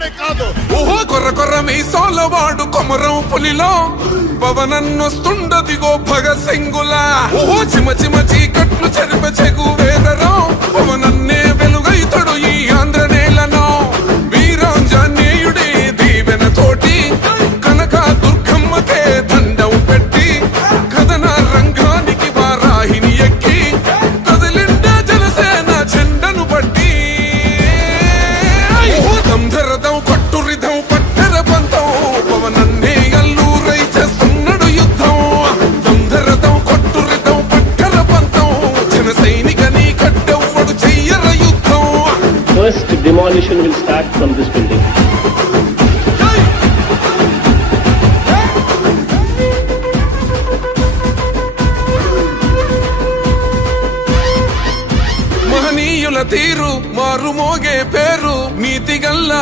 తెలంగాణనే కాదు. ఓహో కొర్ర కొర్ర మీసాలవాడు కొమరం పులిలో పవనన్నొస్తుండదిగో భగత్ సింగులా. ఓహో చిమ చిమ చీకట్లు చెరిప చెగు వేదరో పవనన్నే వెలుగైతడు ఈ ఆంధ్ర నేలను. వీరాంజనేయుడి దీవెన తోటి కనక దుర్గమ్మకే దండం పెట్టి కథన రంగానికి వారాహిని ఎక్కి కదిలిండ జనసేన జెండను బట్టి. దంధరదం కొట్టురిదం పట్టర పంతం పవనన్నే అల్లూరై చేస్తున్నాడు యుద్ధం. దంధరదం కొట్టురిదం పట్టర పంతం జన సైనిక నీ కట్టెవ్వడు చెయ్యర యుద్ధం. First demolition will start from this building. మహనీయుల తీరు మారు మోగే పేరు నీతిగల్లా